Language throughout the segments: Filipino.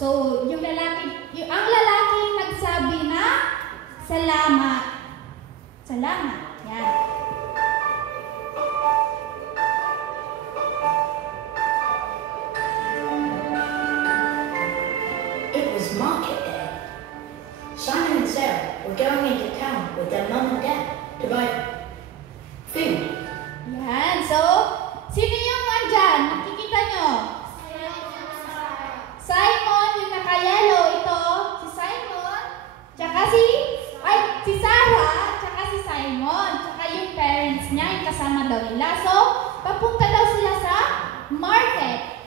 So, ang lalaki nagsabi na, salamat. Salamat. Yan. It was market day. Simon and Sarah were going into town with their mum and dad to buy food. Yan. So, sino yung andyan? Nakikita nyo? Simon, yung naka-yellow. Ito, si Simon. Tsaka si Sarah. Tsaka si Simon. Tsaka yung parents niya, yung kasama daw nila. So, papunta daw sila sa market.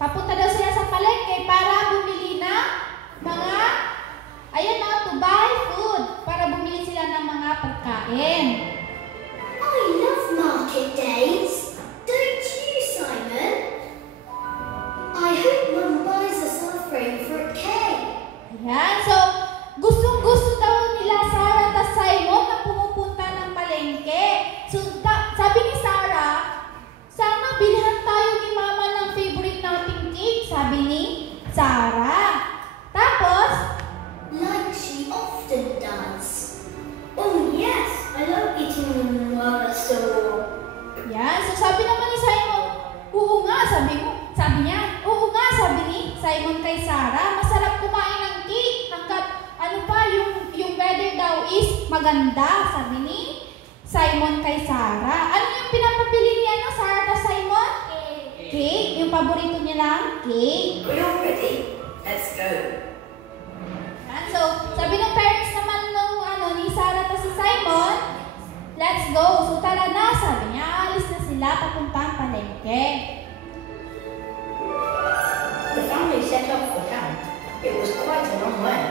Papunta daw sila sa palengke para bumili na mga, to buy food. Para bumili sila ng mga pagkain. I love market days. Don't you, Simon? I hope Mum buys us our favorite cake. Ayan. So, gustong-gusto daw nila Sarah at Simon na pumupunta ng palengke. So, sabi ni Sarah, sana bilhan tayo ni Mama ng favorite nating cake, sabi ni Sarah. Tapos, like she often does. Oh yes, I love eating while at store. yan. So, sabi naman ni Simon, oo nga, sabi niya, oo nga, sabi ni Simon kay Sarah, masarap kumain ng cake hanggat yung weather daw is maganda, sabi ni Simon kay Sarah. Ano yung pinapabili ni Sarah at Simon? Cake. Yung paborito niya lang, cake. We're all ready. Let's go. Yan. So, sabi ng parents naman ni Sarah at si Simon, let's go. So, tara na, sabi niya, alis na sila papuntang palengke. The family set off for town. It was quite a long way.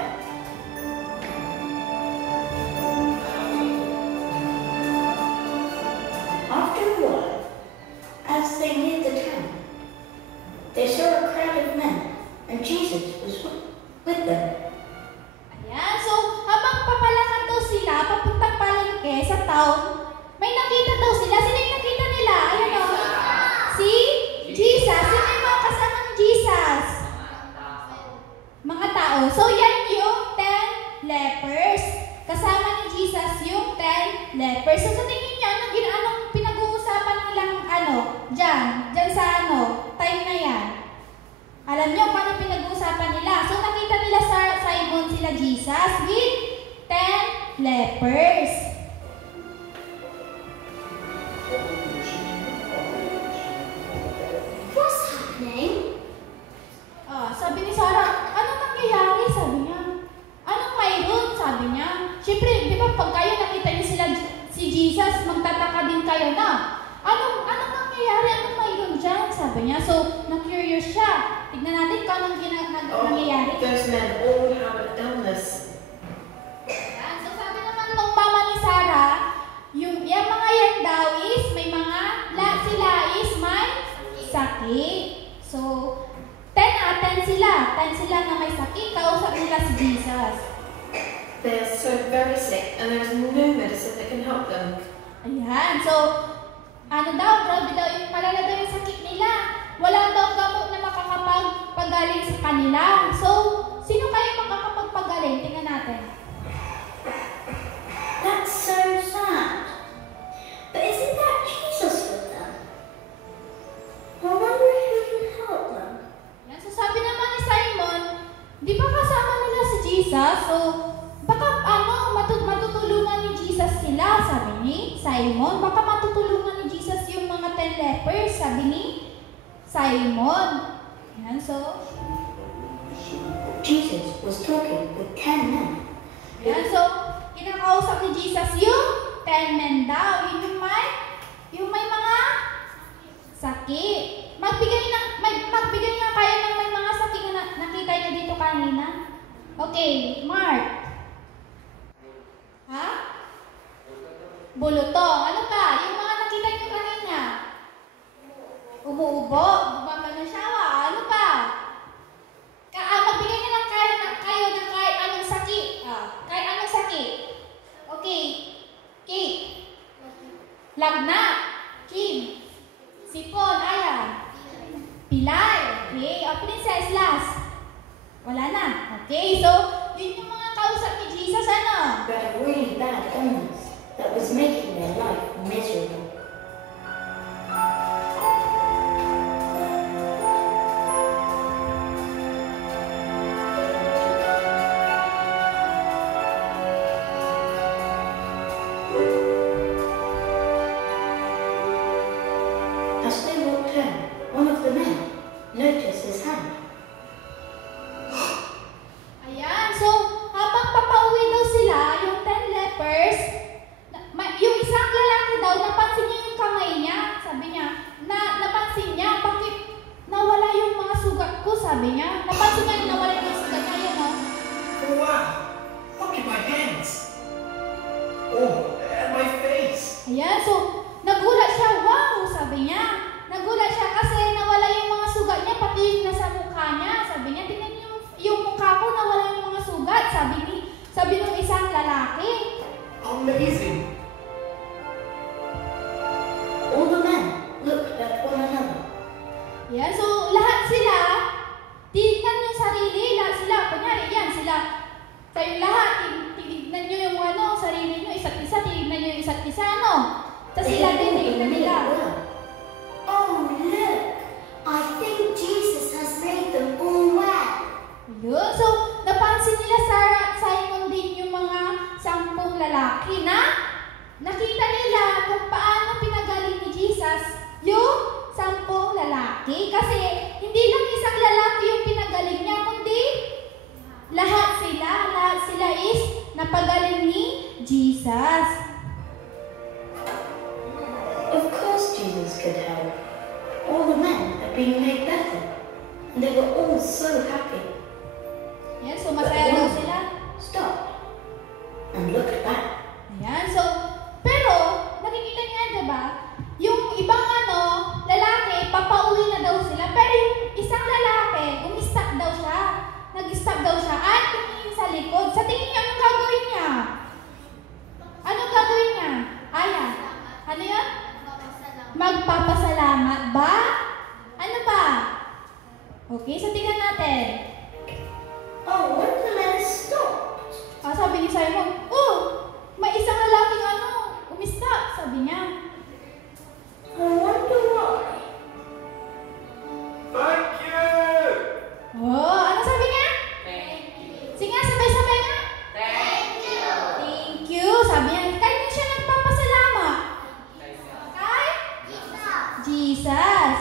After a while, as they neared the town, they saw a crowd of men, and Jesus was with them. Ayan. So, habang papalakad daw sila papuntang palengke sa town, may nakita daw sila. Sino yung nakita nila? Ayan o. Si Jesus. Sino yung mga kasama ni Jesus? Mga tao. So, yan yung 10 lepers. Kasama ni Jesus yung 10 lepers. So, sa tingin niyo, anong pinag-uusapan nilang dyan sa time na yan? Alam niyo kung ano pinag-uusapan nila. So, nakita nila sa Simon sila Jesus with 10 lepers. What's happening? Sabi ni Sarah, anong nangyayari? Sabi niya. Anong mayroon? Sabi niya. Siyempre, di ba pag kayo nakita niyo si Jesus, magtataka din kayo na. Anong nangyayari? Anong mayroon dyan? Sabi niya. So, na-curious siya. Tignan natin kung anong nangyayari. Those men all have an illness. Yan. So, sabi naman nung mama ni Sarah, yung mga yan daw is, may mga, sila is may sakit. So, 10 sila. 10 sila na may sakit. Kausap nila si Jesus. They are so very sick and there is no medicine that can help them. Ayan. So, grabe daw, yung malala daw yung sakit nila. Wala daw gamot na makakapagpagaling sa kanila. So, sino kayo makakapagpagaling? Tingnan natin. That's so sad. But isn't that Jesus with them? I wonder if we can help them. Yan. So, sabi naman ni Simon, di ba kasama nila si Jesus? So, baka matutulungan ni Jesus sila, sabi ni Simon. Baka matutulungan ni Jesus yung mga 10 lepers, sabi ni Simon. Yan. So, Jesus was talking with 10 men. yan. So, kinakausap ni Jesus yung 10 men daw. Yung may mga sakit. Magbigay nga kayo ng may mga sakit na nakita niyo dito kanina. Okay, Mark. Ha? Bulutong. Ano pa? Yung mga nakita niyo kanina. Umuubo. Gumagano siya. Ano pa? Magbigay na lang kayo ng kahit anong sakit. Kahit anong sakit. Okay. Kate. Lagnat. Kim. Sipon. Ayan. Pilay. Okay. Princess last. Wala na. Okay, so yun yung mga kausap ni Jesus, ano? Who had a really bad illness that was making their life miserable. As they walked home, one of the men noticed his hand. Ayan, so habang papauwi daw sila, yung 10 lepers, yung isang lalaki daw, napansin niya yung kamay niya. Sabi niya, napansin niya, bakit nawala yung mga sugat ko, sabi niya. Napansin niya na nawala yung mga sugat niya, yun, no? Oh wow! Look at my hands! Oh, and my face! Ayan, so nagulat siya, wow, sabi niya. Nagulat siya kasi nawala yung mga sugat niya, pati yung nasa mukha niya. Sabi niya, tingnan niyo yung mukha ko, nawala yung mga sugat, sabi ng isang lalaki. Amazing! All the men looked at one another. Yan, so lahat sila, tingnan yung sarili, lahat sila, kunyari, yan sila, kayong lahat, tingnan nyo yung sarili nyo, isa't isa, tingnan nyo yung isa't isa, ano? Tapos sila din, tingnan nila. Oh, look! I think Jesus has made them all well. Yun, so napansin nila Simon din yung mga 10 lalaki na nakita nila kung paano pinagaling ni Jesus yung 10 lalaki. Kasi hindi lang isang lalaki yung pinagaling niya, kundi lahat sila is napagaling ni Jesus. Of course Jesus could help. All the men had been made better, and they were all so happy. Yan, so masaya daw sila. Stopped and looked back. Ayan, so, pero, nakikita niya, diba? Yung ibang lalaki, papauwi na daw sila. Pero yung isang lalaki, umistop daw siya. Nag-stop daw siya at tumingin sa likod. Sa tingin niya, anong gagawin niya? Anong gagawin niya? Ayan. Ano yun? Magpapasalamat ba? Ano ba? Okay, so tingnan natin. Oh, when the men stopped, Sabi ni Simon, oh, may isang lalaking umistop, sabi niya. I wonder why. Thank you! Oh, ano sabi niya? Thank you. Sige nga, sabay-sabay nga. Thank you! Thank you, sabi niya. Kaya siya nagpapasalamat. Kay? Jesus.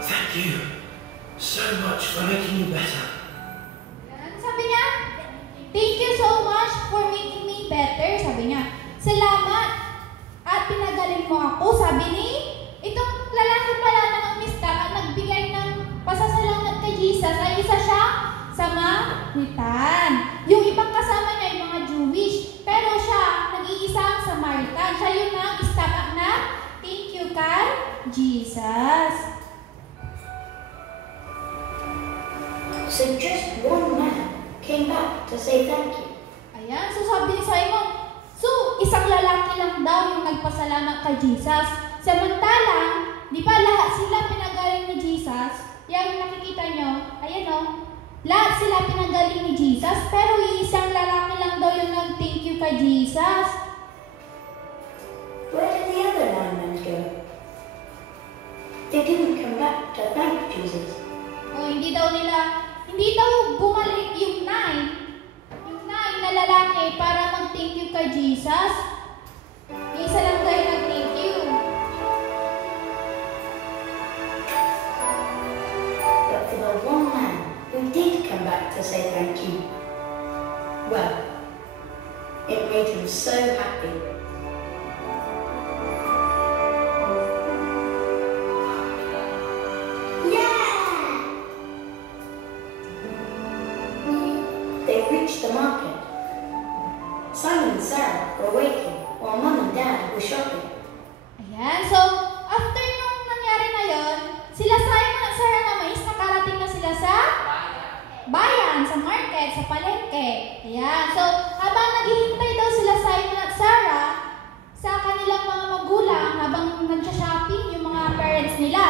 Thank you so much for making me better. Ano sabi niya? Thank you so much for making me better, sabi niya. Salamat at pinagaling mo ako, sabi ni itong lalaki pala na umistop at nagbigay ng pasasalamat kay Jesus ay isa siya Samaritan. Yung ibang kasama niya yung mga Jewish, pero siya nag-iisang Samaritan. Siya yung nag-stop up na thank you kay Jesus. So just one man came back to say thank you. Ayan, so sabi ni Simon, so isang lalaki lang daw yung nagpasalamat kay Jesus. Samantalang, di ba lahat sila pinagaling ni Jesus? Yung nakikita nyo, ayan o, lahat sila pinagaling ni Jesus, pero isang lalaki lang daw yung nag-thank you kay Jesus. Where did the other 9 men go? They didn't come back to thank Jesus. O hindi daw bumalik yung 9 na lalaki para mag-thank you kay Jesus. Yung isa lang daw yung nag-thank you. But for the one man who did come back to say thank you, well, it made him so happy. They reached the market. Simon and Sarah were waiting while Mum and Dad were shopping. Ayan, so after nung nangyari na yon, sila Simon at Sarah naman is nakarating na sila sa bayan, sa market, sa palengke. Ayan. So, habang naghihintay daw sila Simon at Sarah sa kanilang mga magulang, habang nag-shopping yung mga parents nila,